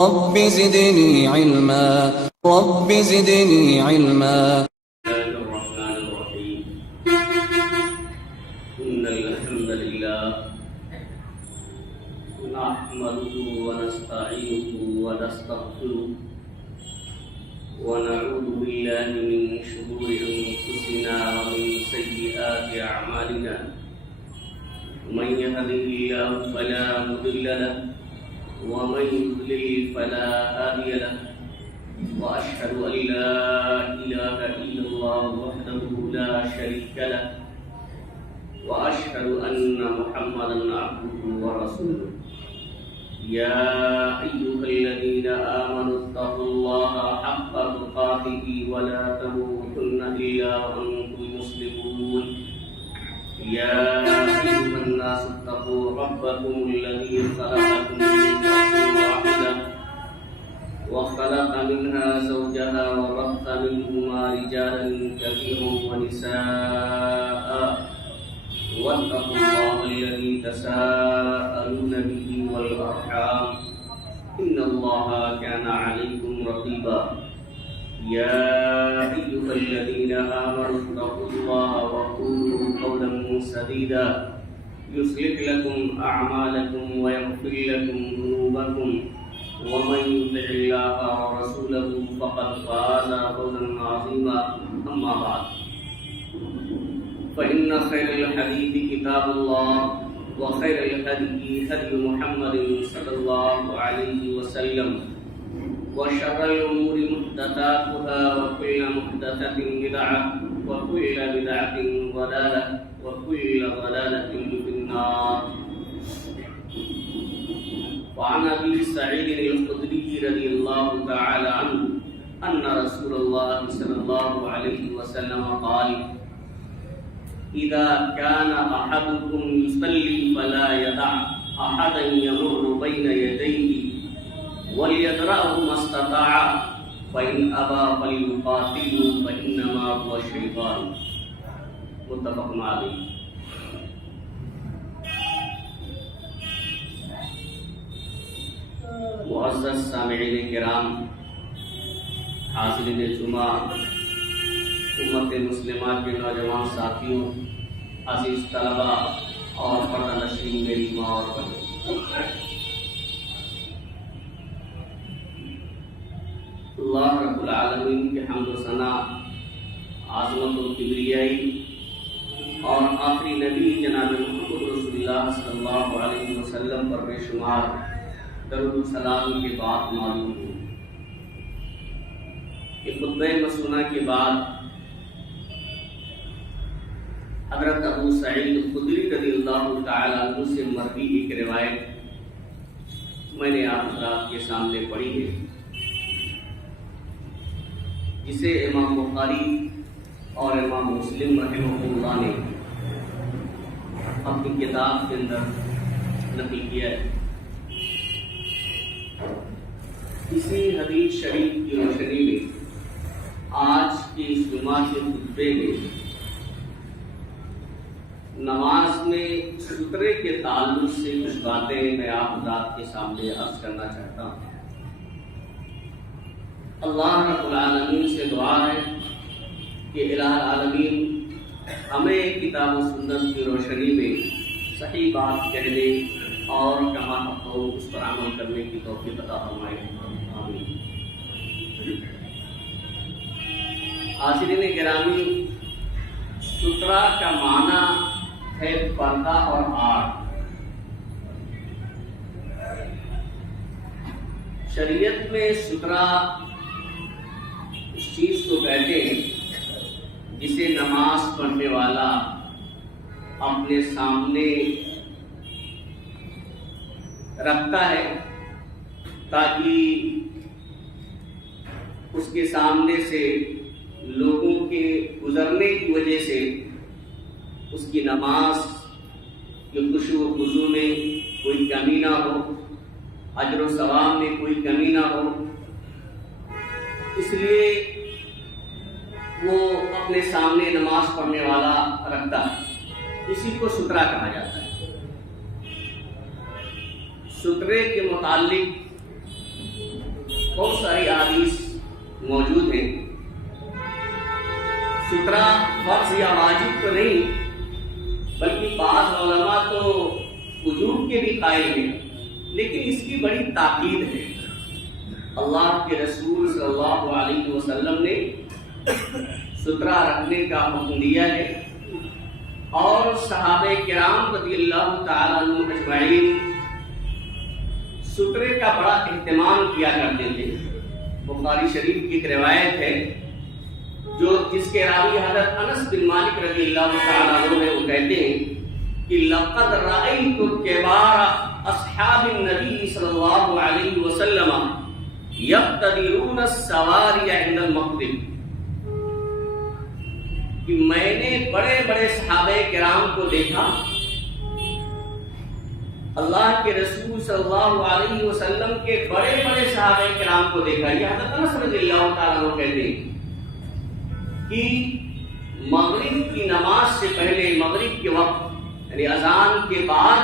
رب زدني علما رب زدني علما. الرحمن الرحيم. إن الحمد لله نحمده ونستعينه ونستغفره ونعوذ بالله من شرور أنفسنا ومن سيئات أعمالنا. من يهده الله فلا مضل له ومن يضلل فلا هادي له. وأشهد أن لا إله إلا الله وحده لا شريك له وأشهد أن محمدا عبده ورسوله. يا أيها الذين آمنوا اتقوا الله حق تقاته ولا تموتن إلا وأنتم مسلمون. يا أيها الناس اتقوا ربكم الذي خلقكم من نفس واحدة وخلق منها زوجها وبث منهما رجالا كثيرا ونساء. واتقوا الله الذي تساءلون به والأرحام إن الله كان عليكم رقيبا. يا أيها الذين آمنوا اتقوا الله وقولوا قولا سديدا يصلح لكم أعمالكم ويغفر لكم ذنوبكم ومن يطع الله ورسوله فقد فاز فوزا عظيما. أما بعد فإن خير الحديث كتاب الله وخير الهدي هدي محمد صلى الله عليه وسلم وشر الأمور محدثاتها وكل محدثة بدعة وكل بدعة ضلالة وكل ضلالة في النار. وعن أبي سعيد الخدري رضي الله تعالى عنه أن رسول الله صلى الله عليه وسلم قال: إذا كان أحدكم يصلي فلا يدع أحدا يمر بين يديه وليدرأه ما استطاع فإن أبى فليقاتله فإنما هو شيطان. متفق عليه. معزز سامعین کرام، حاضرین جمعہ، امت مسلمہ کے نوجوان ساتھیوں، عزیز طلبہ اور پردہ نشین میری ماں اور بہنوں، اللہ رب العالمین کے حمد و ثنا، عظمت و کبریائی اور آخری نبی جناب محمد رسول اللہ صلی اللہ علیہ وسلم پر بے شمار درود و سلام کے بعد معلوم ہو کہ خطبہ مسنونہ کے بعد حضرت ابو سعید خدری رضی اللہ تعالیٰ عنہ سے مروی ایک روایت میں نے آپ حضرات کے سامنے پڑھی ہے، جسے امام بخاری اور امام مسلم رحمہ اللہ نے اپنی کتاب کے اندر نقل کیا ہے۔ اسی حدیث شریف کی روشنی میں آج کی اس جمعہ کے خطبے میں نماز میں سترے کے تعلق سے کچھ باتیں میں آپ حضرات کے سامنے عرض کرنا چاہتا ہوں۔ اللہ رب العالمین سے دعا ہے کہ الہ العالمین ہمیں کتاب و سنت کی روشنی میں صحیح بات کہنے اور کما حق ہو اس پر عمل کرنے کی توفیق عطا فرمائے۔ آمین۔ حاضرین گرامی، سترہ کا معنی ہے پردہ اور آڑ۔ شریعت میں سترہ اس چیز کو کہتے ہیں جسے نماز پڑھنے والا اپنے سامنے رکھتا ہے تاکہ اس کے سامنے سے لوگوں کے گزرنے کی وجہ سے اس کی نماز کے خشوع و خضوع میں کوئی کمی نہ ہو، اجر و ثواب میں کوئی کمی نہ ہو، اس لیے وہ اپنے سامنے نماز پڑھنے والا رکھتا ہے۔ اسی کو سترہ کہا جاتا ہے۔ سترے کے متعلق بہت ساری احادیث موجود ہیں. سترہ فرض یا واجب تو نہیں، بلکہ بعض علماء تو وجوب کے بھی قائل ہیں، لیکن اس کی بڑی تاکید ہے. اللہ کے رسول صلی اللہ علیہ وسلم نے سترہ رکھنے کا حکم دیا ہے، اور صحابہ کرام رضی اللہ تعالیٰ عنہ اجمعین سترے کا بڑا اہتمام کیا کرتے تھے. بخاری شریف کی ایک روایت ہے جس کے راوی حضرت انس بن مالک رضی اللہ تعالیٰ عنہ وہ کہتے ہیں کہ لقد رأیت کبار اصحاب النبی صلی اللہ علیہ وسلم یقتدرون السواری عند المغرب، کہ میں نے بڑے بڑے صحابہ کرام کو دیکھا، اللہ کے رسول صلی اللہ علیہ وسلم کے بڑے بڑے صحابہ کرام کو دیکھا. یہ حضرت انس رضی اللہ تعالیٰ عنہ کہتے ہیں کہ مغرب کی نماز سے پہلے، مغرب کے وقت یعنی اذان کے بعد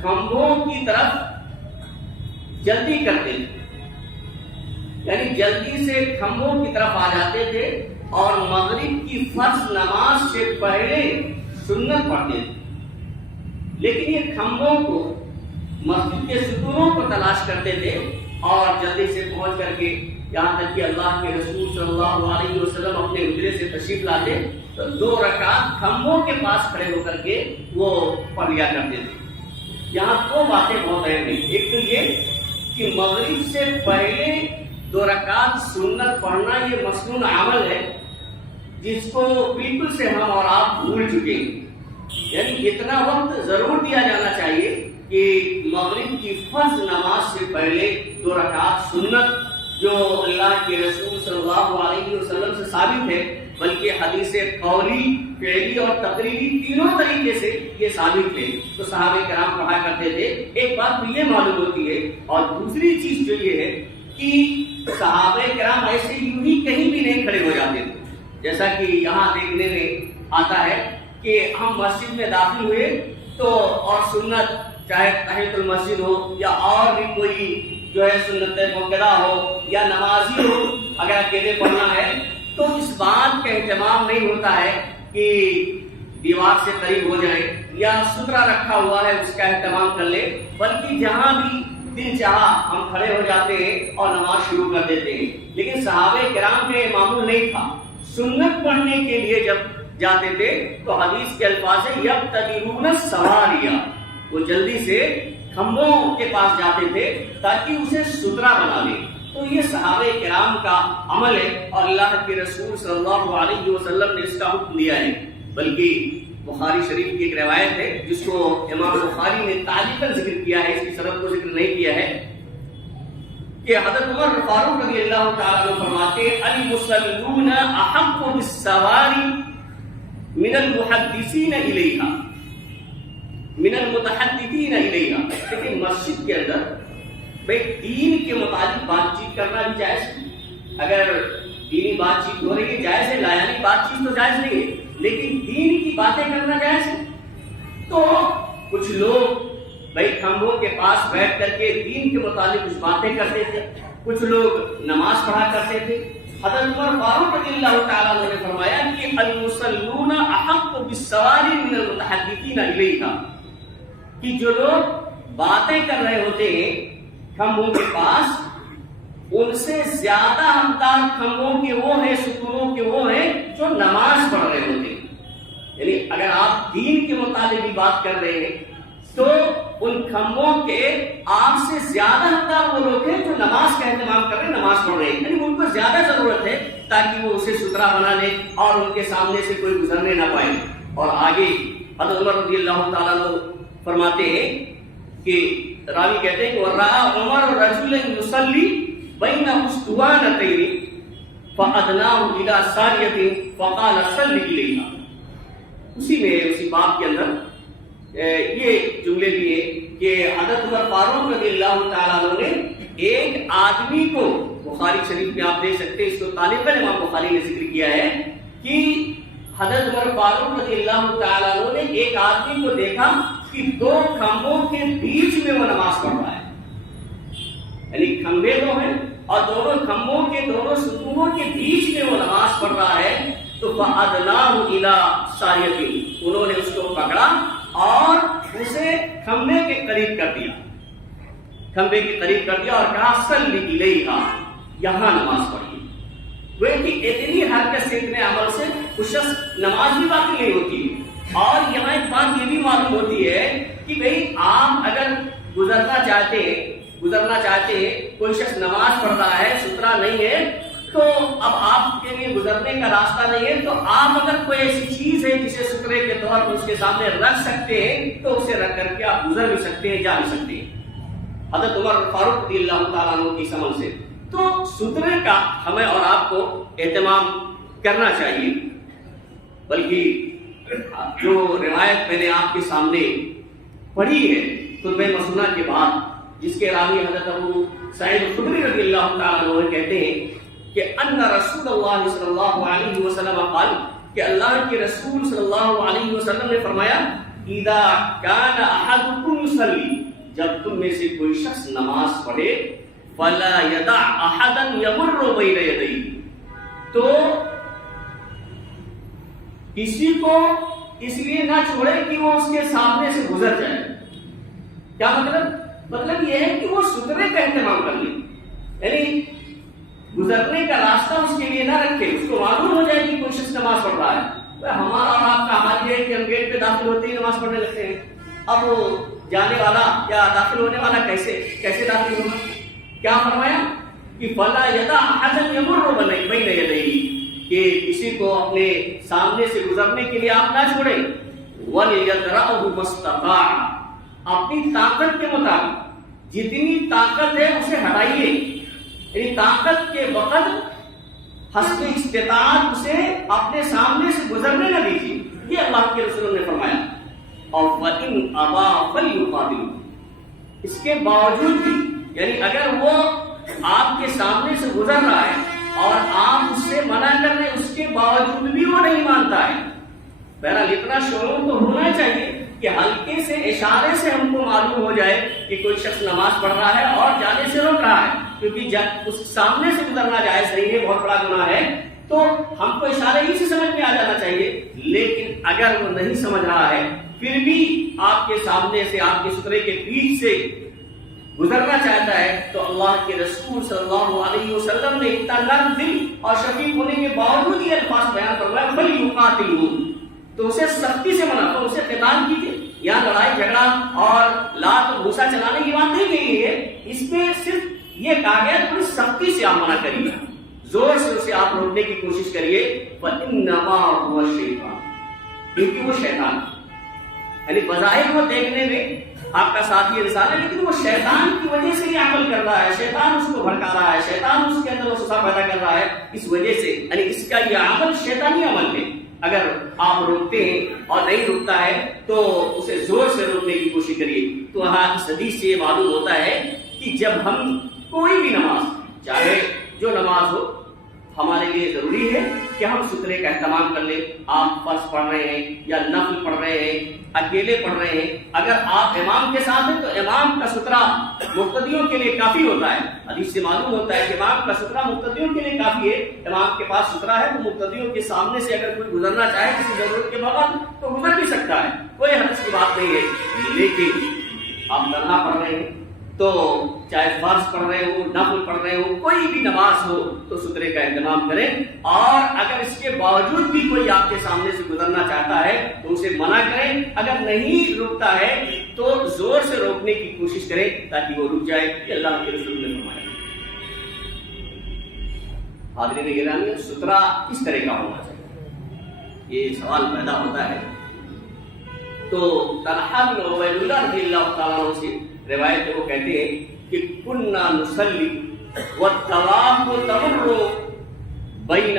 کھمبوں کی طرف جلدی کرتے تھے، یعنی جلدی سے کھمبوں کی طرف آ جاتے تھے اور مغرب کی فرض نماز سے پہلے سنت پڑھتے تھے. لیکن یہ کھمبوں کو، مسجد کے ستونوں کو تلاش کرتے تھے اور جلدی سے پہنچ کر کے یہاں تک کہ اللہ کے رسول صلی اللہ علیہ وسلم اپنے حجرے سے تشریف لاتے تو 2 رکعت کھمبوں کے پاس کھڑے ہو کر کے وہ پڑھ لیا کرتے تھے. یہاں 2 باتیں بہت اہم ہیں. ایک تو یہ کہ مغرب سے پہلے 2 رکعت سنت پڑھنا یہ مسنون عمل ہے جس کو بالکل سے ہم اور آپ بھول چکے ہیں. یعنی اتنا وقت ضرور دیا جانا چاہیے کہ مغرب کی فرض نماز سے پہلے 2 رکعت سنت جو اللہ کے رسول صلی اللہ علیہ وسلم سے ثابت ہے، بلکہ حدیث قولی، فعلی اور تقریری تینوں طریقے سے یہ ثابت ہے، تو صحابہ کرام پڑھا کرتے تھے. ایک بات تو یہ معلوم ہوتی ہے، اور دوسری چیز جو یہ ہے کہ صحابہ کرام ایسے یوں ہی کہیں بھی نہیں کھڑے ہو جاتے تھے. جیسا کہ یہاں دیکھنے میں آتا ہے کہ ہم مسجد میں داخل ہوئے تو اور سنت چاہے تحیۃ المسجد ہو یا اور بھی کوئی جو ہے سنت موقعہ ہو یا نمازی ہو، اگر اکیلے پڑھنا ہے تو اس بات کا اہتمام نہیں ہوتا ہے کہ دیوار سے قریب ہو جائے یا سترہ رکھا ہوا ہے اس کا اہتمام کر لے، بلکہ جہاں بھی دل چاہا ہم کھڑے ہو جاتے ہیں اور نماز شروع کر دیتے ہیں. لیکن صحابہ کرام میں معمول نہیں تھا. سنت پڑھنے کے لیے جب جاتے تھے تو حدیث کے الفاظ ہے یقتدرون السواریہ، وہ جلدی سے کھمبوں کے پاس جاتے تھے تاکہ اسے سترہ بنا لیں. تو یہ صحابہ کرام کا عمل ہے اور اللہ کے رسول صلی اللہ علیہ وسلم نے اس کا حکم دیا ہے. بلکہ بخاری شریف کی ایک روایت ہے جس کو امام بخاری نے تعلیقاً ذکر کیا ہے، اس کی سند کو ذکر نہیں کیا ہے، کہ حضرت عمر فاروق رضی اللہ تعالیٰ عنہ فرماتے المصلون احق بالسواری من المحدثین الیہا من المتحدثین الیہا. لیکن مسجد کے اندر بھائی دین کے متعلق بات چیت کرنا بھی جائز ہے. اگر دینی بات چیت ہو رہی ہے جائز ہے، لایانی بات چیت تو جائز نہیں ہے، لیکن دین کی باتیں کرنا جائز ہے. تو کچھ لوگ بھائی کھمبوں کے پاس بیٹھ کر کے دین کے متعلق کچھ باتیں کرتے تھے، کچھ لوگ نماز پڑھا کرتے تھے. حضرت عمر فاروق رضی اللہ تعالیٰ عنہ نے فرمایا کہ المصلون احق بالسواری من المتحدثین الیہا، کہ جو لوگ باتیں کر رہے ہوتے ہیں کھمبوں کے پاس، ان سے زیادہ حقدار کھمبوں کے وہ ہیں، ستونوں کے وہ ہیں جو نماز پڑھ رہے ہوتے ہیں. یعنی اگر آپ دین کے متعلق بھی بات کر رہے ہیں تو ان کھمبوں کے آپ سے زیادہ حقدار وہ لوگ ہیں جو نماز کا اہتمام کر رہے ہیں، نماز پڑھ رہے ہیں. یعنی ان کو زیادہ ضرورت ہے تاکہ وہ اسے سترا بنا لیں اور ان کے سامنے سے کوئی گزرنے نہ پائے. اور آگے حضرت عمر رضی اللہ تعالیٰ عنہ فرماتے ہیں کہ راوی کہتے ہیں کہ وَرَأَى عُمَرُ رَجُلًا يُصَلِّي بَيْنَ أُسْطُوَانَتَيْنِ فَأَدْنَاهُ إِلَى سَارِيَةٍ فَقَالَ صَلِّ إِلَيْهَا. اسی میں اسی باب کے اندر یہ جملے بھی ہیں کہ حضرت عمر فاروق رضی اللہ تعالیٰ عنہ نے ایک آدمی کو، بخاری شریف میں آپ دیکھ سکتے ہیں، اس کو طالباً امام بخاری نے ذکر کیا ہے کہ حضرت عمر فاروق رضی اللہ تعالیٰ عنہ نے ایک آدمی کو دیکھا کہ 2 کھمبوں کے بیچ میں وہ نماز پڑھ رہا ہے. یعنی کھمبے دو ہیں اور دونوں کھمبوں کے دونوں ستونوں کے بیچ میں وہ نماز پڑھ رہا ہے، تو فَأَدْنَاهُ إِلَىٰ سَارِيَةٍ، انہوں نے اس کو پکڑا اور اسے کھمبے کے قریب کر دیا، کھمبے کے قریب کر دیا اور کہا صلی الیہا، یہاں نماز پڑھیے۔ وہ کہ اتنی حرکت سے اتنے عمل سے اس شخص نماز بھی باقی نہیں ہوتی۔ اور یہاں ایک بات یہ بھی معلوم ہوتی ہے کہ بھئی آپ اگر گزرنا چاہتے ہیں، کوئی شخص نماز پڑھ رہا ہے، سترا نہیں ہے، تو اب آپ کے لیے گزرنے کا راستہ نہیں ہے، تو آپ اگر کوئی ایسی چیز ہے جسے سترے کے طور پر اس کے سامنے رکھ سکتے ہیں تو اسے رکھ کر کے آپ گزر بھی سکتے ہیں، جا بھی سکتے ہیں۔ حضرت عمر فاروق رضی اللہ تعالیٰ عنہ کی سمجھ سے تو سترے کا ہمیں اور آپ کو اہتمام کرنا چاہیے، بلکہ جو روایت میں نے آپ کے سامنے پڑھی ہے خطبہ مسنہ کے بعد، جس کے راوی حضرت ابو سعید خدری رضی اللہ تعالیٰ عنہ کہتے ہیں کہ ان رسول اللہ صلی اللہ علیہ وسلم قال، کہ اللہ کے رسول صلی اللہ علیہ وسلم نے فرمایا اذا کان احدکم یصلی، جب تم میں سے کوئی شخص نماز پڑھے، فلا يدع احدا يمر بين يديه، تو کسی کو اس لیے نہ چھوڑے کہ وہ اس کے سامنے سے گزر جائے۔ کیا مطلب یہ ہے کہ وہ سترے کا اہتمام کر لے، یعنی گزرنے کا راستہ اس کے لیے نہ رکھے، اس کو معلوم ہو جائے کہ کوئی شخص نماز پڑھ رہا ہے۔ ہمارا اور آپ کا حال یہ ہے کہ ہم گیٹ پہ داخل ہوتے ہی نماز پڑھنے لگتے ہیں، اب وہ جانے والا یا داخل ہونے والا کیسے داخل ہوگا؟ کیا فرمایا کہ فلا يدع احدا يمر بين يديه، کہ کسی کو اپنے سامنے سے گزرنے کے لیے آپ نہ چھوڑیں، وَلْيَدْرَأْهُ مَا اسْتَطَاعَ، اپنی طاقت کے مطابق جتنی طاقت ہے اسے ہٹائیے، یعنی طاقت کے وقت حسب استطاعت اسے اپنے سامنے سے گزرنے نہ دیجیے، یہ اللہ کے رسول نے فرمایا۔ اور وَإِنْ أَبَىٰ فَلْيُقَاتِلْهُ، اس کے باوجود بھی، یعنی اگر وہ آپ کے سامنے سے گزر رہا ہے اور آپ اس سے منع کر رہے ہیں، اس کے باوجود بھی وہ نہیں مانتا ہے، بہرحال اتنا شعور تو ہونا چاہیے کہ ہلکے سے اشارے سے ہم کو معلوم ہو جائے کہ کوئی شخص نماز پڑھ رہا ہے اور جانے سے روک رہا ہے، کیونکہ اس سامنے سے گزرنا جائز نہیں ہے، بہت بڑا گناہ ہے، تو ہم کو اشارے ہی سے سمجھ میں آ جانا چاہیے۔ لیکن اگر وہ نہیں سمجھ رہا ہے پھر بھی آپ کے سامنے سے، آپ کے سترے کے بیچ سے گزرنا چاہتا ہے، تو اللہ کے رسول صلی اللہ علیہ وسلم نے اتنا نرم دل اور شفیق ہونے کے باوجود یہ الفاظ بیان فرمایا فَلْيُقَاتِلْهُ، تو اسے سختی سے منع کرو، اسے قتال کیجیے۔ یہاں لڑائی جھگڑا اور لات اور بھوسا چلانے کی بات نہیں کہی ہے، اس میں صرف یہ کہا گیا تھوڑی سختی سے آپ منع کریے، زور سے اسے آپ روکنے کی کوشش کریے۔ فَإِنَّمَا هُوَ الشَّيْطَانُ، کیونکہ وہ شیطان، یعنی بظاہر وہ دیکھنے میں آپ کا ساتھی انسان ہے، لیکن وہ شیطان کی وجہ سے یہ عمل کر رہا ہے، شیطان اس کو بھڑکا رہا ہے، شیطان اس کے اندر وسوسہ پیدا کر رہا ہے، اس وجہ سے یعنی اس کا یہ عمل شیطانی عمل ہے۔ اگر آپ روکتے ہیں اور نہیں روکتا ہے تو اسے زور سے روکنے کی کوشش کریے۔ تو ہاں اس حدیث سے یہ معلوم ہوتا ہے کہ جب ہم کوئی بھی نماز، چاہے جو نماز ہو، ہمارے لیے ضروری ہے کہ ہم سترے کا اہتمام کر لیں۔ آپ فرض پڑھ رہے ہیں یا نفل پڑھ رہے ہیں، اکیلے پڑھ رہے ہیں، اگر آپ امام کے ساتھ ہیں تو امام کا سترہ مقتدیوں کے لیے کافی ہوتا ہے۔ حدیث سے معلوم ہوتا ہے کہ امام کا سترہ مقتدیوں کے لیے کافی ہے۔ امام کے پاس سترہ ہے تو مقتدیوں کے سامنے سے اگر کوئی گزرنا چاہے کسی ضرورت کے بغیر تو گزر بھی سکتا ہے، کوئی حرج کی بات نہیں ہے۔ لیکن آپ تنہا پڑھ رہے ہیں تو چاہے فرض پڑھ رہے ہو، نفل پڑھ رہے ہو، کوئی بھی نماز ہو تو سترے کا اہتمام کریں، اور اگر اس کے باوجود بھی کوئی آپ کے سامنے سے گزرنا چاہتا ہے تو اسے منع کریں، اگر نہیں روکتا ہے تو زور سے روکنے کی کوشش کریں تاکہ وہ رک جائے۔ یہ اللہ کے رسول نے فرمایا۔ حاضرین گرامی، سترہ کس طرح کا ہونا چاہیے، یہ سوال پیدا ہوتا ہے۔ تو طلحہ بن عبید اللہ رضی اللہ تعالیٰ عنہ سے روایت ہے، وہ کہتے ہیں کہ کننا نصلی والطواف تمر بین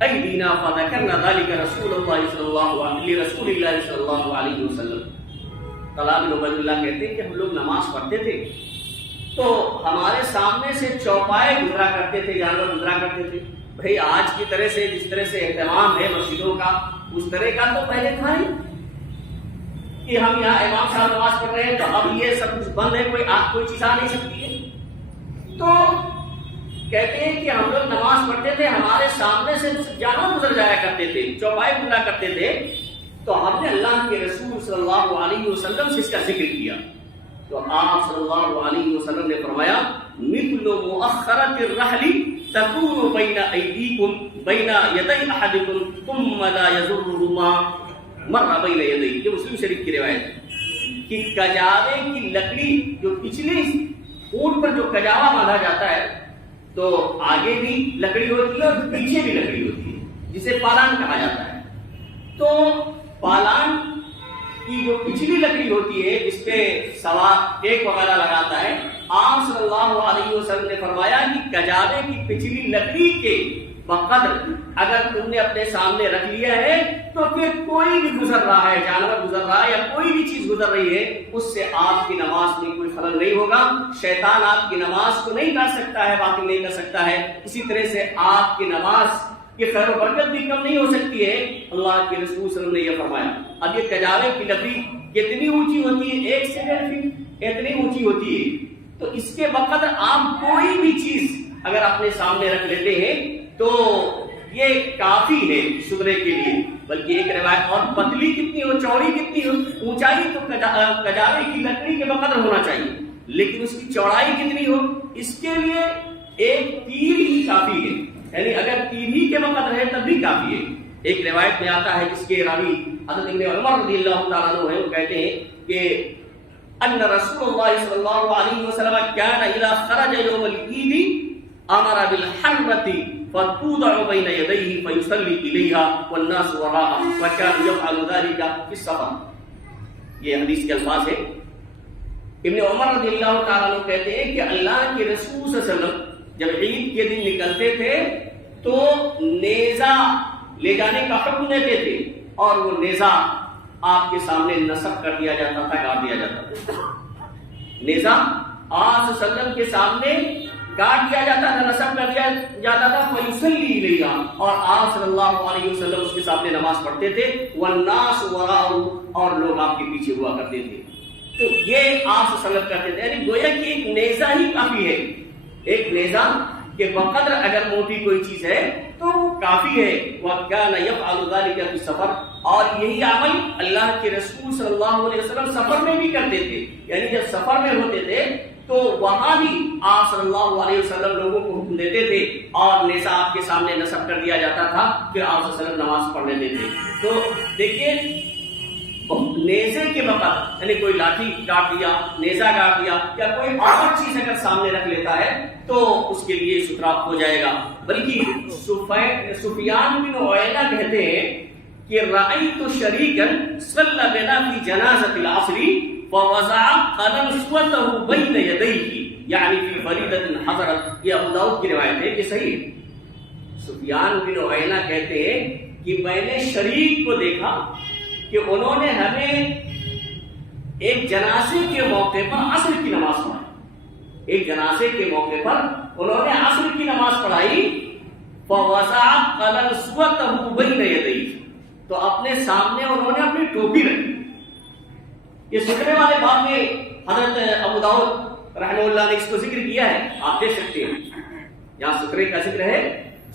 ایدینا فذکرنا ذلک رسول اللہ صلی اللہ علیہ وسلم۔ طلحہ بن عبید اللہ کہتے ہیں کہ ہم لوگ نماز پڑھتے تھے تو ہمارے سامنے سے چوپائے گزرا کرتے تھے، جانور گزرا کرتے تھے۔ بھئی آج کی طرح سے جس طرح سے اہتمام ہے مسجدوں کا، اس طرح کا تو پہلے تھا ہی کہ ہم یہاں امام صاحب نماز پڑھ رہے ہیں تو اب یہ سب کچھ بند ہے، کوئی چیز آ نہیں سکتی ہے۔ کہتے ہیں کہ ہم لوگ نماز پڑھتے تھے، ہمارے سامنے سے جانور گزر جایا کرتے تھے، چوپائے گزرا کرتے تھے، تو ہم نے اللہ کے رسول صلی اللہ علیہ وسلم سے اس کا ذکر کیا، تو آپ صلی اللہ علیہ وسلم نے فرمایا مثل مؤخرۃ الرحل تكون بین ایدیکم بین یدی احدکم ثم لا یضرہ ما مر بین یدیہ. یہ مسلم شریف کی روایت ہے کہ کجاوے کی لکڑی جو پچھلی اونٹ پر جو کجاوا باندھا جاتا ہے تو آگے بھی لکڑی ہوتی ہے اور پیچھے بھی لکڑی ہوتی ہے، جسے پالان کہا جاتا ہے. تو پالان کی جو پچھلی لکڑی ہوتی ہے جس پہ سوار ایک وغیرہ لگاتا ہے، آپ صلی اللہ علیہ وسلم نے فرمایا کہ کجاوے کی پچھلی لکڑی کے بقدر اگر تم نے اپنے سامنے رکھ لیا ہے تو پھر کوئی بھی گزر رہا ہے، جانور گزر رہا ہے یا کوئی بھی چیز گزر رہی ہے، اس سے آپ کی نماز میں کوئی خلل نہیں ہوگا. شیطان آپ کی نماز کو نہیں کر سکتا ہے، باطل نہیں کر سکتا ہے. اسی طرح سے آپ کی نماز کی خیر و برکت بھی کم نہیں ہو سکتی ہے. اللہ کے رسول صلی اللہ علیہ وسلم نے یہ فرمایا. اب یہ کجاوے کی لکڑی کتنی اونچی ہوتی ہے؟ 1 سے 1.5 فٹ اتنی اونچی ہوتی ہے. تو اس کے بقدر آپ کوئی بھی چیز اگر اپنے سامنے رکھ لیتے ہیں تو یہ کافی ہے سترے کے لیے. بلکہ ایک روایت اور پتلی کتنی ہو، چوڑی کتنی ہو، اونچائی تو کجاوے کی لکڑی کے بقدر ہونا چاہیے، لیکن اس کی چوڑائی کتنی ہو، اس کے لیے ایک تیر ہی کافی ہے. یعنی اگر تیر ہی کے بقدر ہے تب بھی کافی ہے. ایک روایت میں آتا ہے جس کے راوی حضرت ابن عمر رضی اللہ تعالیٰ عنہ ہیں، وہ کہتے ہیں کہ ان رسول اللہ صلی اللہ علیہ وسلم كان اذا خرج يوم العيد امر بالحربة فتوضع بين يديه فيصلي اليها والناس وراءه وكان يفعل ذلك في السفر. یہ حدیث کے الفاظ ہیں. ابن عمر رضی اللہ تعالیٰ عنہ کہتے ہیں کہ اللہ کے رسول صلی اللہ علیہ وسلم جب عید کے دن نکلتے تھے تو نیزہ لے جانے کا حکم دیتے تھے اور وہ نیزہ آپ کے سامنے نصب کر دیا جاتا تھا، گاڑ دیا جاتا تھا. نیزہ آپ صلی اللہ علیہ وسلم کے سامنے گاڑ دیا جاتا تھا، نصب کر دیا جاتا تھا. فیصلی الیہا، اور آپ صلی اللہ علیہ وسلم اس کے سامنے نماز پڑھتے تھے. والناس وراءہ، اور لوگ آپ کے پیچھے ہوا کرتے تھے. تو یہ آپ صلی اللہ علیہ وسلم کرتے تھے. یعنی گویا کہ ایک نیزہ ہی کافی ہے. ایک نیزہ کے بقدر اگر موٹی کوئی چیز ہے تو کافی ہے. وَكَانَ يَفْعَلُ ذَلِكَ فِي السَّفَرِ، اور یہی عمل اللہ کے رسول صلی اللہ علیہ وسلم سفر میں بھی کرتے تھے. یعنی جب سفر میں ہوتے تھے تو وہاں بھی آپ صلی اللہ علیہ وسلم لوگوں کو حکم دیتے تھے اور نیزہ آپ کے سامنے نصب کر دیا جاتا تھا، پھر آپ صلی اللہ علیہ وسلم نماز پڑھ لیتے تھے. تو دیکھیے نیزے کے بقدر، یعنی کوئی لاٹھی کاٹ دیا، نیزہ کاٹ دیا یا کوئی اور چیز اگر سامنے رکھ لیتا ہے تو اس کے لیے سترا ہو جائے گا. بلکہ سفیان بن عیینہ کہتے ہیں کہ رأیت شریکا صلی بنا فی جنازۃ العصر فوضع قلنسوته بین یدیہ یعنی فی فریضۃ حضرت. یہ ابو داؤد کی روایت ہے، یہ صحیح ہے. سفیان بن عیینہ کہتے ہیں کہ میں نے شریک کو دیکھا کہ انہوں نے ہمیں ایک جنازے کے موقع پر عصر کی نماز پڑھائی. ایک جنازے کے موقع پر انہوں نے عصر کی نماز پڑھائی. فوضع قلنسوته بین یدیہ، تو اپنے سامنے انہوں نے اپنی ٹوپی رکھی. یہ سترے والے باب میں حضرت ابو داؤد رحمہ اللہ نے اس کو ذکر کیا ہے، آپ دیکھ سکتے ہیں. جہاں سترے کا ذکر ہے،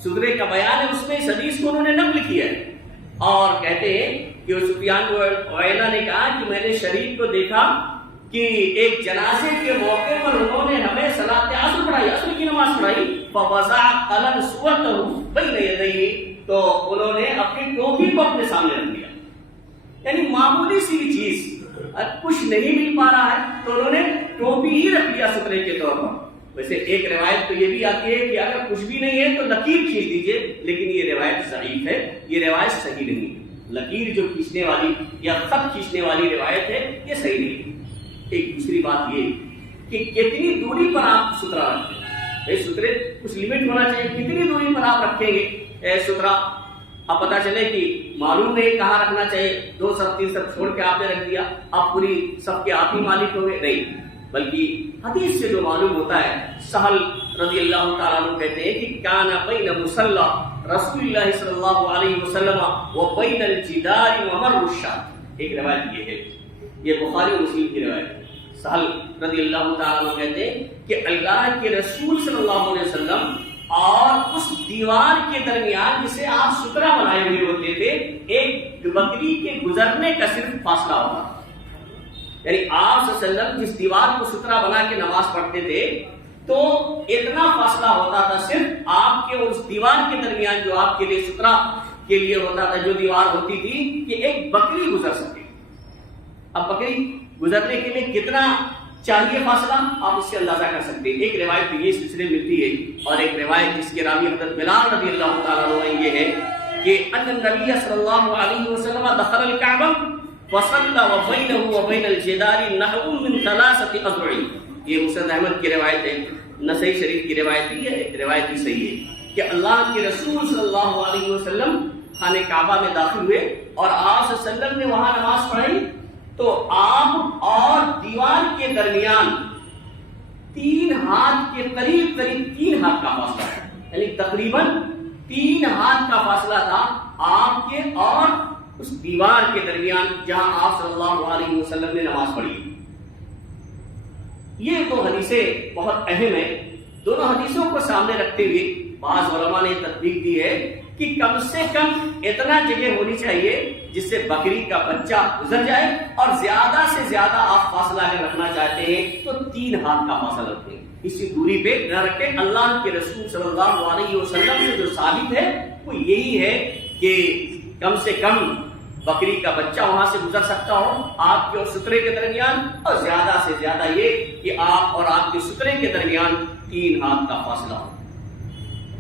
سترے کا بیان ہے، اس میں اس حدیث کو انہوں نے نقل کیا ہے. اور کہتے ہیں کہ سفیان بن عیینہ نے کہا کہ میں نے شریک کو دیکھا کہ ایک جنازے کے موقع پر انہوں نے ہمیں صلاۃ عصر پڑھائی، عصر کی نماز پڑھائی. فوضع قلنسوته بین یدیہ، تو انہوں نے اپنی ٹوپی کو اپنے سامنے رکھ دیا. یعنی معمولی سی چیز، کچھ نہیں مل پا رہا ہے تو انہوں نے ٹوپی ہی رکھ دیا سترے کے طور پر. ویسے ایک روایت تو یہ بھی آتی ہے کہ اگر کچھ بھی نہیں ہے تو لکیر کھینچ دیجئے، لیکن یہ روایت ضعیف ہے، یہ روایت صحیح نہیں ہے. لکیر جو کھینچنے والی یا خط کھینچنے والی روایت ہے یہ صحیح نہیں ہے. ایک دوسری بات یہ کہ کتنی دوری پر آپ سترا رکھیں. سترے کچھ لمٹ ہونا چاہیے، کتنی دوری پر آپ رکھیں گے سترا. اب پتا چلے کہ معلوم نہیں کہاں رکھنا چاہیے، 2 صف 3 صف چھوڑ کے آپ نے رکھ دیا، آپ پوری صف کے آپ ہی مالک ہو گئے. نہیں، بلکہ حدیث سے جو معلوم ہوتا ہے، سہل رضی اللہ تعالیٰ عنہ کہتے ہیں کہ کان بین مصلی رسول اللہ صلی اللہ علیہ وسلم و بین الجدار ومر الشاة. ایک روایت یہ ہے، یہ بخاری و مسلم کی روایت ہے. سہل رضی اللہ تعالیٰ عنہ کہتے ہیں کہ اللہ کے رسول صلی اللہ علیہ وسلم اور اس دیوار کے درمیان جسے آپ سترہ بنائے ہوئے ہوتے تھے ایک بکری کے گزرنے کا صرف فاصلہ ہوتا. یعنی آپ صلی اللہ علیہ وسلم جس دیوار کو سترہ بنا کے نماز پڑھتے تھے تو اتنا فاصلہ ہوتا تھا صرف آپ کے اس دیوار کے درمیان جو آپ کے لیے سترہ کے لیے ہوتا تھا، جو دیوار ہوتی تھی کہ ایک بکری گزر سکے. اب بکری گزرنے کے لیے کتنا چاہیے فاصلہ آپ اس سے اندازہ کر سکتے ہیں. ایک روایت یہ سلسلے ملتی ہے اور ایک روایت جس کے راوی حضرت بلال رضی اللہ تعالیٰ عنہ یہ ہے کہ ان النبی صلی اللہ علیہ وسلم دخل الکعبہ وصلى وبینہ وبین الجدار نحو من ثلاثة اذرع. یہ مسند احمد کی روایت ہے، نسائی شریف کی روایت ہے، یہ روایت بھی صحیح ہے کہ اللہ کے رسول صلی اللہ علیہ وسلم خانہ کعبہ میں داخل ہوئے اور آپ صلی اللہ علیہ وسلم نے وہاں نماز پڑھی تو آپ اور دیوار کے درمیان 3 ہاتھ کے قریب 3 ہاتھ کا فاصلہ ہے، یعنی تقریباً 3 ہاتھ کا فاصلہ تھا آپ کے اور اس دیوار کے درمیان جہاں آپ صلی اللہ علیہ وسلم نے نماز پڑھی. یہ 2 حدیثیں بہت اہم ہیں. دونوں حدیثوں کو سامنے رکھتے ہوئے بعض علماء نے تطبیق دی ہے کہ کم سے کم اتنا جگہ ہونی چاہیے جس سے بکری کا بچہ گزر جائے، اور زیادہ سے زیادہ آپ فاصلہ اگر رکھنا چاہتے ہیں تو 3 ہاتھ کا فاصلہ رکھیں، اسی دوری پہ نہ رکھیں. اللہ کے رسول صلی اللہ علیہ وسلم سے جو ثابت ہے وہ یہی ہے کہ کم سے کم بکری کا بچہ وہاں سے گزر سکتا ہو آپ کے اور سترے کے درمیان، اور زیادہ سے زیادہ یہ کہ آپ اور آپ کے سترے کے درمیان 3 ہاتھ کا فاصلہ ہو.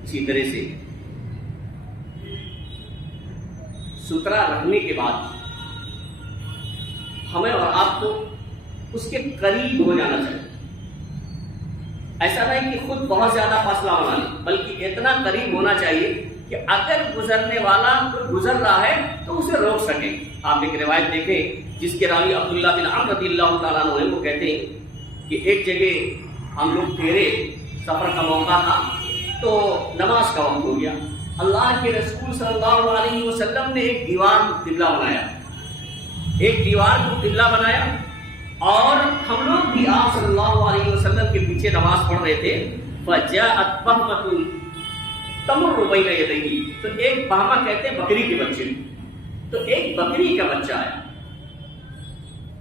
اسی طرح سے سترہ رکھنے کے بعد ہمیں اور آپ کو اس کے قریب ہو جانا چاہیے. ایسا نہیں کہ خود بہت زیادہ فاصلہ بنا لیں، بلکہ اتنا قریب ہونا چاہیے کہ اگر گزرنے والا کوئی گزر رہا ہے تو اسے روک سکے. آپ ایک روایت دیکھیں جس کے راوی عبداللہ بن عمرو رضی اللہ تعالیٰ عنہ وہ کہتے ہیں کہ ایک جگہ ہم لوگ ٹھہرے، سفر کا موقع تھا تو نماز کا وقت ہو گیا. اللہ کے رسول صلی اللہ علیہ وسلم نے ایک دیوار کو قبلہ بنایا، ایک دیوار کو قبلہ بنایا، اور ہم لوگ بھی آپ صلی اللہ علیہ وسلم کے پیچھے نماز پڑھ رہے تھے. فجاءت بہمۃ تمر بین یدیہ، تو ایک بہمہ کہتے ہیں بکری کے بچے، تو ایک بکری کا بچہ آیا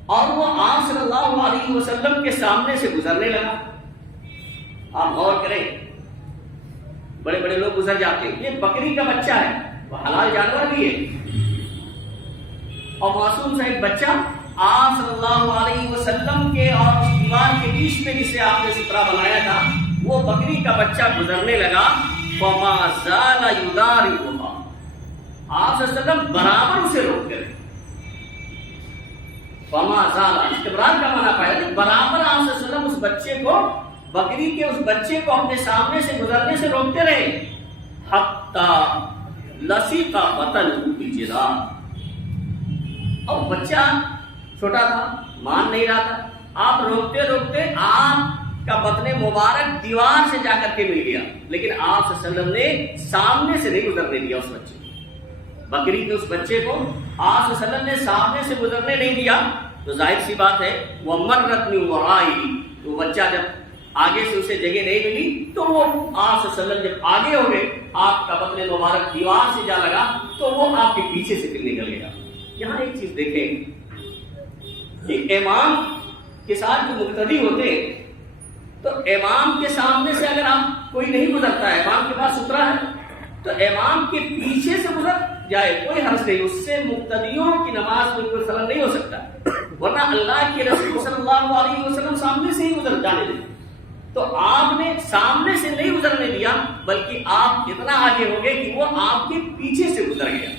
اور وہ آپ صلی اللہ علیہ وسلم کے سامنے سے گزرنے لگا. آپ غور کریں، بڑے بڑے لوگ گزر جاتے ہیں، یہ بکری کا بچہ ہے، وہ حلال جانور بھی ہے، اور معصوم سا ایک بچہ آپ صلی اللہ علیہ وسلم کے اور اس دیوار کے بیچ میں جسے آپ نے سترہ بنایا تھا وہ بکری کا بچہ گزرنے لگا. فما زال یدارکها، آپ صلی اللہ علیہ وسلم برابر اسے روکتے رہے. فما زال استمرار کا معنی پایا، برابر آپ صلی اللہ علیہ وسلم اس بچے کو، بکری کے اس بچے کو اپنے سامنے سے گزرنے سے روکتے رہے. حتی لصق بطنہ بالجدار، اور بچہ چھوٹا تھا، مان نہیں رہا تھا. آپ روکتے روکتے آپ کا بطن مبارک دیوار سے جا کر کے مل گیا، لیکن آپ صلی اللہ علیہ وسلم نے سامنے سے نہیں گزرنے دیا اس بچے کو. بکری کے اس بچے کو آپ صلی اللہ علیہ وسلم نے سامنے سے گزرنے نہیں دیا. تو ظاہر سی بات ہے وَمَرَّتْ مِنْ وَرَائِهِ، تو بچہ جب آگے سے اسے جگہ نہیں ملی تو وہ آپ صلی اللہ علیہ وسلم جب آگے ہو گئے، آپ کا بطن مبارک دیوار سے جا لگا تو وہ آپ کے پیچھے سے پھر نکل گیا. یہاں ایک چیز دیکھیں کہ امام کے ساتھ جو مقتدی ہوتے ہیں تو امام کے سامنے سے اگر آپ کوئی نہیں گزرتا ہے، امام کے پاس سترہ ہے، تو امام کے پیچھے سے گزر جائے کوئی حرج نہیں، اس سے مقتدیوں کی نماز میں کوئی خلل نہیں ہو سکتا. ورنہ اللہ کے رسول صلی اللہ علیہ وسلم سامنے سے ہی گزر جانے دیں، تو آپ نے سامنے سے نہیں گزرنے دیا بلکہ آپ اتنا آگے ہو گئے کہ وہ آپ کے پیچھے سے گزر گیا،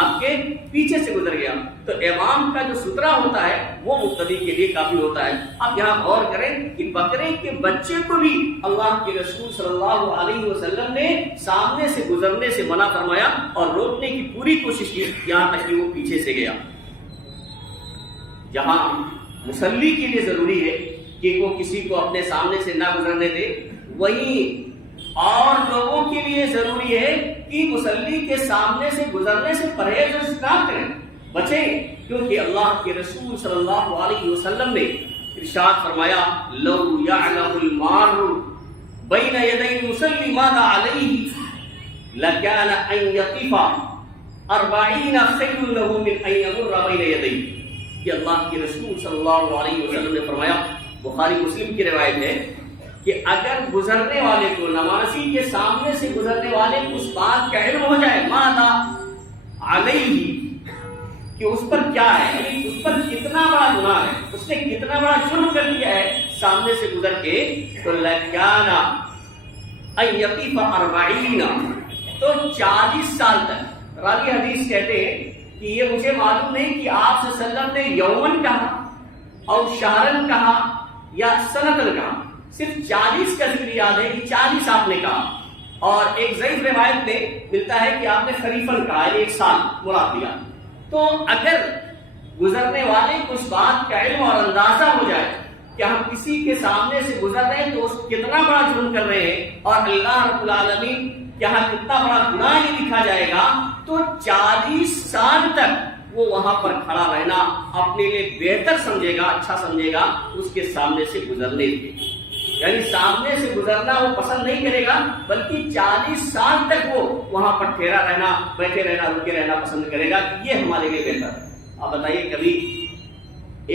آپ کے پیچھے سے گزر گیا. تو امام کا جو سترہ ہوتا ہے وہ مقتدی کے لیے کافی ہوتا ہے. اب یہاں غور کریں کہ بکرے کے بچے کو بھی اللہ کے رسول صلی اللہ علیہ وسلم نے سامنے سے گزرنے سے منع فرمایا اور روکنے کی پوری کوشش کی، یہاں تک کہ وہ پیچھے سے گیا. جہاں مصلی کے لیے ضروری ہے کہ وہ کسی کو اپنے سامنے سے نہ گزرنے دے، وہیں اور لوگوں کے لیے ضروری ہے کہ مصلی کے سامنے سے گزرنے سے پرہیز نہ کریں، بچیں، کیونکہ اللہ کے رسول صلی اللہ علیہ وسلم نے ارشاد فرمایا لو یعلم المار بین یدی المصلی ماذا علیہ لکان ان یقف 40 خیر له من ان یمر بین یدیہ. کہ اللہ کے رسول صلی اللہ علیہ وسلم نے فرمایا، بخاری مسلم کی روایت ہے کہ اگر گزرنے والے کو، نمازی کے سامنے سے گزرنے والے کو اس بات کا علم ہو جائے ماذا علیہ، کہ اس پر کیا ہے، اس پر کتنا بڑا گناہ ہے، اس نے کتنا بڑا جرم کر دیا ہے سامنے سے گزر کے، تو لکانا ان یقف 40، تو 40 سال تک. راوی حدیث کہتے ہیں کہ یہ مجھے معلوم نہیں کہ آپ صلی اللہ علیہ وسلم نے یومن کہا اور شہرن کہا یا سنتن کہا، صرف 40 کا ذکر یاد ہے کہ 40 آپ نے کہا. اور ایک ضعیف روایت میں ملتا ہے کہ آپ نے خریفن کہا، 1 سال مراد دیا. تو اگر گزرنے والے کو اس بات کا علم اور اندازہ ہو جائے کہ ہم کسی کے سامنے سے گزر رہے ہیں تو اس کتنا بڑا جرم کر رہے ہیں اور اللہ رب العالمین کہ یہاں کتنا بڑا گناہ یہ لکھا جائے گا، تو 40 سال تک وہ وہاں پر کھڑا رہنا اپنے لیے بہتر سمجھے گا، اچھا سمجھے گا اس کے سامنے سے گزرنے کے. یعنی سامنے سے گزرنا وہ پسند نہیں کرے گا، بلکہ 40 سال تک وہ وہاں پر ٹھہرا رہنا، بیٹھے رہنا، رکے رہنا پسند کرے گا کہ یہ ہمارے لیے بہتر ہے. آپ بتائیے کبھی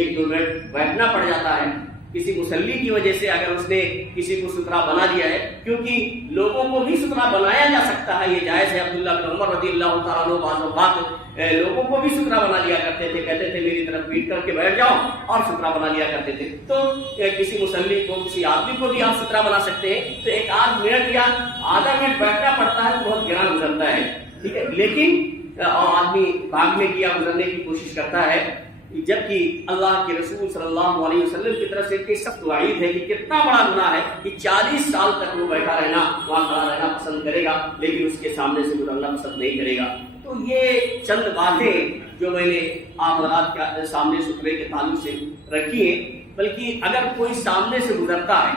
1-2 منٹ بیٹھنا پڑ جاتا ہے کسی مسلی کی وجہ سے، اگر اس نے کسی کو سترا بنا دیا ہے، کیونکہ لوگوں کو بھی سترا بنایا جا سکتا ہے، یہ جائز ہے. عبداللہ بن عمر رضی اللہ تعالیٰ عنہ بعض اوقات لوگوں کو بھی سترا بنا لیا کرتے تھے، کہتے تھے میری طرف پیٹ کر کے بیٹھ جاؤ، اور سترا بنا لیا کرتے تھے. تو کسی مسلی کو، کسی آدمی کو بھی آپ سترا بنا سکتے ہیں. تو 1-8 منٹ یا آدھا منٹ بیٹھنا پڑتا ہے، بہت گران گزرتا ہے، ٹھیک ہے. لیکن آدمی بھاگنے کی یا گزرنے کی کوشش کرتا ہے، جبکہ اللہ کے رسول صلی اللہ علیہ وسلم کی طرف سے اتنی سخت وعید ہے کہ کتنا بڑا گناہ ہے کہ 40 سال تک وہ بیٹھا رہنا، وہاں کھڑا رہنا پسند کرے گا، لیکن اس کے سامنے سے گزرنا پسند نہیں کرے گا. تو یہ چند باتیں جو میں نے آپ حضرات کے سامنے سترے کے تعلق سے رکھی ہیں. بلکہ اگر کوئی سامنے سے گزرتا ہے،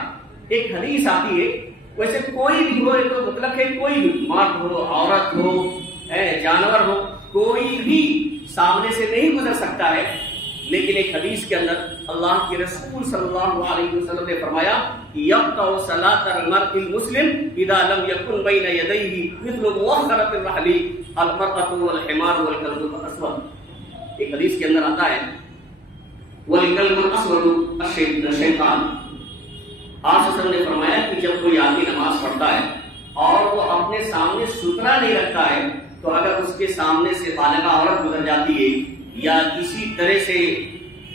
ایک حدیث آتی ہے، ویسے کوئی بھی ہو، تو مطلب ہے کوئی بھی، مرد ہو، عورت ہو، جانور ہو، کوئی بھی سامنے سے نہیں گزر سکتا ہے. لیکن ایک حدیث کے اندر اللہ کے رسول صلی اللہ علیہ وسلم نے فرمایا یقطع صلاة المرء المسلم اذا لم يكن بين يديه مثل مؤخرة الرحل المرأة والحمار والكلب الاسود. ایک حدیث کے اندر آتا ہے والکلب الاسود الشیطان. آپ صلی اللہ علیہ وسلم نے فرمایا کہ جب کوئی آدمی نماز پڑھتا ہے اور وہ اپنے سامنے سترا نہیں رکھتا ہے، تو اگر اس کے سامنے سے بالغہ عورت گزر جاتی ہے یا کسی طرح سے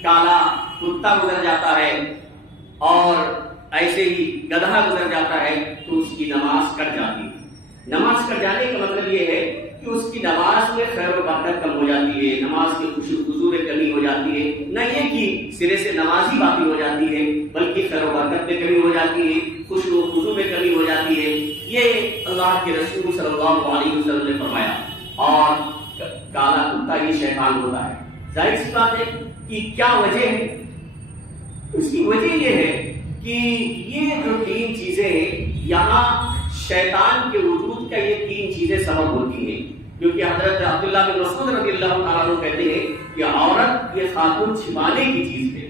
کالا کتا گزر جاتا ہے اور ایسے ہی گدھا گزر جاتا ہے، تو اس کی نماز کٹ جاتی ہے. نماز کٹ جانے کا مطلب یہ ہے کہ اس کی نماز میں خیر و برکت کم ہو جاتی ہے، نماز کی خشوع و خضوع میں کمی ہو جاتی ہے. نہ یہ کہ سرے سے نماز ہی باقی ہو جاتی ہے، بلکہ خیر و برکت میں کمی ہو جاتی ہے، خشوع و خضوع میں کمی ہو جاتی ہے. یہ اللہ کے رسول صلی اللہ علیہ وسلم نے فرمایا. اور کالا کتا ہی شیطان ہوتا ہے. ظاہر سی بات ہے کہ کیا وجہ ہے؟ اس کی وجہ یہ ہے کہ یہ جو 3 چیزیں ہیں، یہاں شیطان کے وجود کا یہ 3 چیزیں سبب ہوتی ہیں. کیونکہ حضرت عبداللہ بن مسعود رضی اللہ تعالیٰ عنہ کہتے ہیں کہ عورت یہ خاتون چھپانے کی چیز ہے،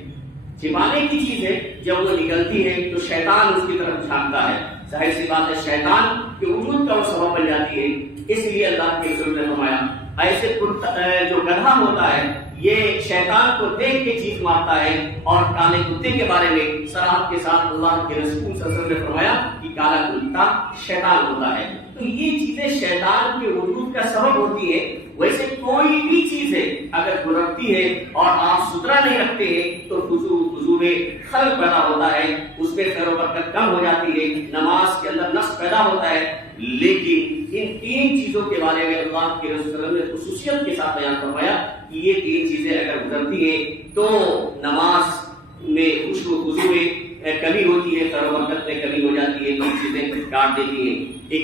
چھپانے کی چیز ہے. جب وہ نکلتی ہے تو شیطان اس کی طرف جھانکتا ہے. ظاہر سی بات ہے شیطان کے وجود کا وہ سبب بن جاتی ہے. اس لیے اللہ کے رسول نے فرمایا ایسے جو گدھا ہوتا ہے یہ شیطان کو دیکھ کے چیخ مارتا ہے. اور کالے کتے کے بارے میں صراحت کے ساتھ اللہ کے رسول صلی اللہ علیہ وسلم نے فرمایا کہ کالا کتا شیطان ہوتا ہے. تو یہ چیزیں شیطان کے وجود کا سبب ہوتی ہے. ویسے کوئی بھی چیز ہے اگر گزرتی ہے اور آپ سترا نہیں رکھتے ہیں تو خضوع میں خلل پیدا ہوتا ہے، اس میں خیر و برکت کم ہو جاتی ہے، نماز کے اندر نقص پیدا ہوتا ہے. لیکن ان 3 چیزوں کے بارے میں اللہ کے رسول صلی اللہ علیہ وسلم نے خصوصیت کے ساتھ بیان فرمایا کہ یہ 3 چیزیں اگر گزرتی ہیں تو نماز میں خشوع و خضوع میں کمی ہوتی ہے، خیر و برکت میں کمی ہو جاتی ہے، 3 چیزیں کاٹ دیتی ہیں. ایک